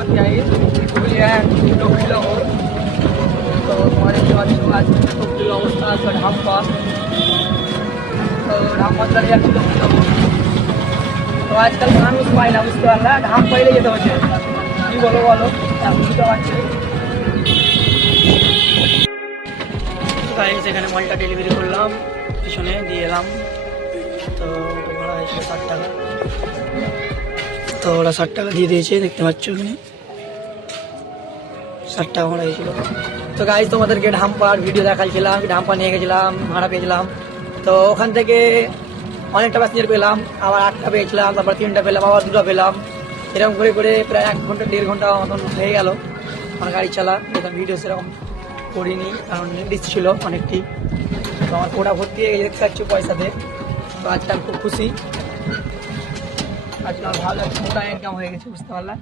तो हमारे आज अवस्था ढाम्पा तो ढाम्पा चले যাচ্ছিল তো আজকাল মানুষ পায় না বুঝতে পারলা ঢাম পাইলে যেতে হচ্ছে কি বলো বলো বুঝতে পারছি সেখানে মালটা ডেলিভারি করলাম পিছনে দিয়ে এলাম তো ভাড়া হয়েছিল 60 টাকা তো ওরা 60 টাকা দিয়ে দিয়েছে দেখতে পাচ্ছ এখানে 60 টাকা ভাড়া হয়েছিল তো গাইজ তোমাদেরকে ঢাম্পার ভিডিও দেখাইছিলাম ঢাম্পা নিয়ে গেছিলাম ভাড়া পেয়েছিলাম তো ওখান থেকে অনেকটা প্যাসেঞ্জার পেলাম আবার 8টা পেয়েছিলাম তারপর 3টা পেলাম আবার 2টা পেলাম এরকম করে করে প্রায় 1 ঘন্টা 1.5 ঘন্টা মতন হয়ে গেল আমার গাড়ি চালা যেটা ভিডিও সেরকম করিনি কারণ নির্দিষ্ট ছিল অনেকটি তো আমার কোটা ভর্তি হয়ে দেখতে পাচ্ছি পয়সাতে তো আজকে আমি খুব খুশি আজকে আমার ভালো একটা মোটা ইনকাম হয়ে গেছে বুঝতে পারলাম।